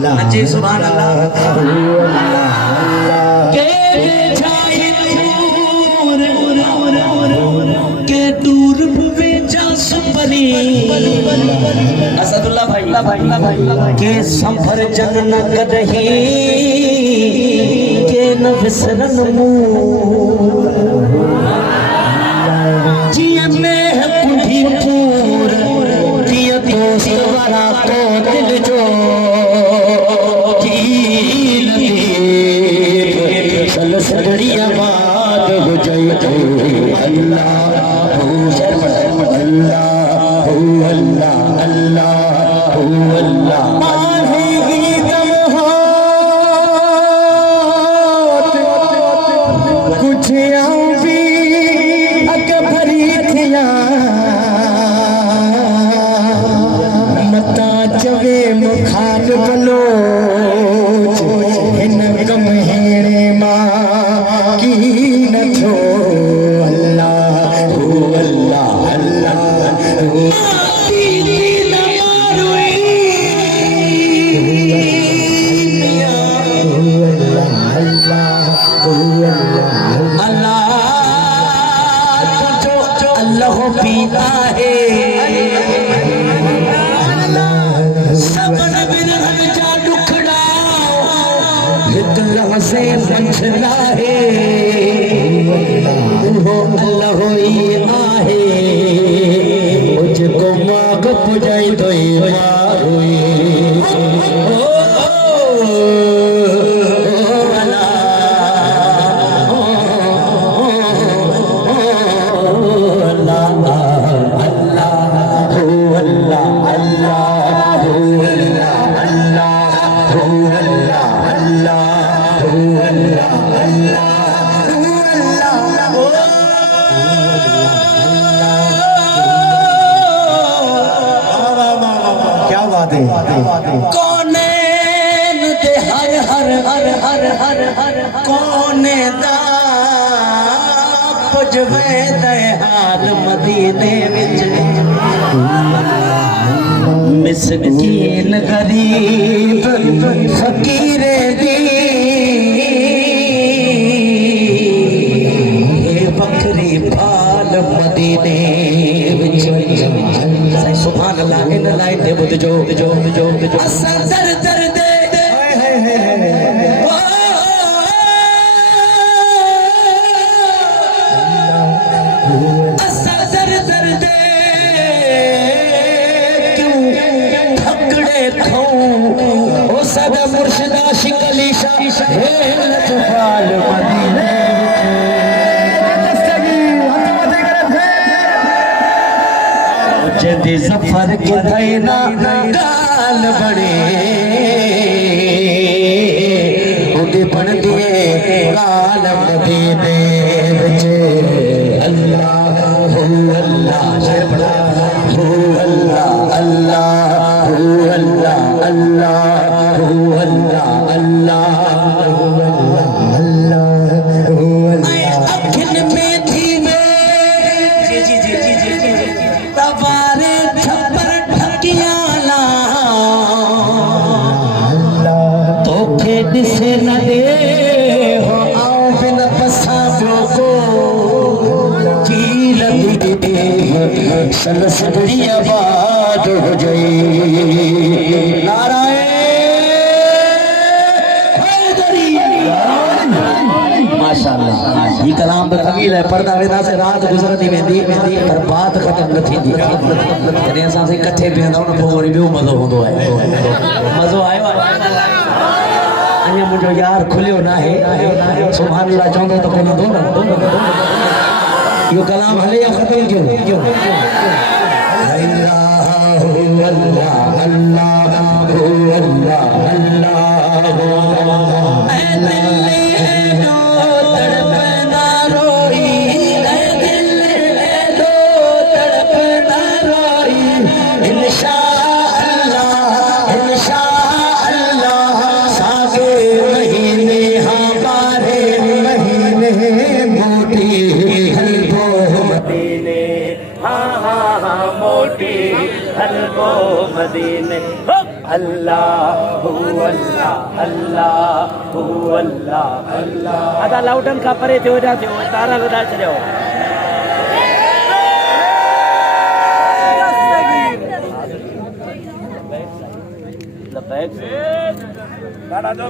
अच्छे सुभान अल्लाह के के दूर बेचा सुपरी असदुल्ला भाई के संभर जन न कदही के न विसरन जिया में कुंठी पूर जिया दोस्त वाला को दिल जो चल सगड़िया बात हो जाए अल्लाह अल्लाह अल्लाह अल्लाह कुछ भी अग भरी थिया मता चवे मुखान बलो हिन कम हेड़े मां की न थो अल्लाह अल्लाह अल्लाह पीता है सब नबी जा दुखड़ा हिकल से मंझला है वो अल्लाह ही आहे मुझको माग पुजाई तो मारोई कोने दे हर हर हर हर हर हर कोने दा पुजवे दे हाल मदीने विच मिस्कीन गरीब फकीर दी बकरी पाल मदीने विच सुभान अल्लाह इन लाइन दे बुध जो असा दर दर दे असा दर दर दे क्यों ठकड़े खो ओ सदा मुर्शिदा शिकली शाह हे लतफाल मदीने जदे सफर के थैना गाल बड़े उदे बन दिए गाल मदीने विच अल्लाह हो अल्लाह शेर पढ़ा हो अल्लाह अल्लाह हो अल्लाह अल्लाह हो अल्लाह अल्लाह हो अल्लाह हो अल्लाह अखिन में थी में जी तबारे छपर ठकियाला तोखे दिसे न दे हो आओ बिन पसाबो को चील दी सल सगड़िया बात हो जाए नारायण माशाअल्लाह ये कलाम तवील है पर्दा वेदा से रात गुजरती वेंदी पर बात खत्म न थींदी कने असां से इकट्ठे बेंदा न पोइ वरी ॿियो मज़ो हूंदो आहे मज़ो आयो आहे अञा मुंहिंजो यार खुलियो न आहे सुभान अल्लाह चवंदो त कोन ईंदो न इहो कलाम हले या ख़त्म कयो अल्लाह अल्लाह अल्लाह मोटी हलको मदीने अल्लाह अल्लाह अल्लाह अल्लाह अदा लाउडन का परे थियो जा थियो तारा लुड़ा छड़ियो लबैक दादा जो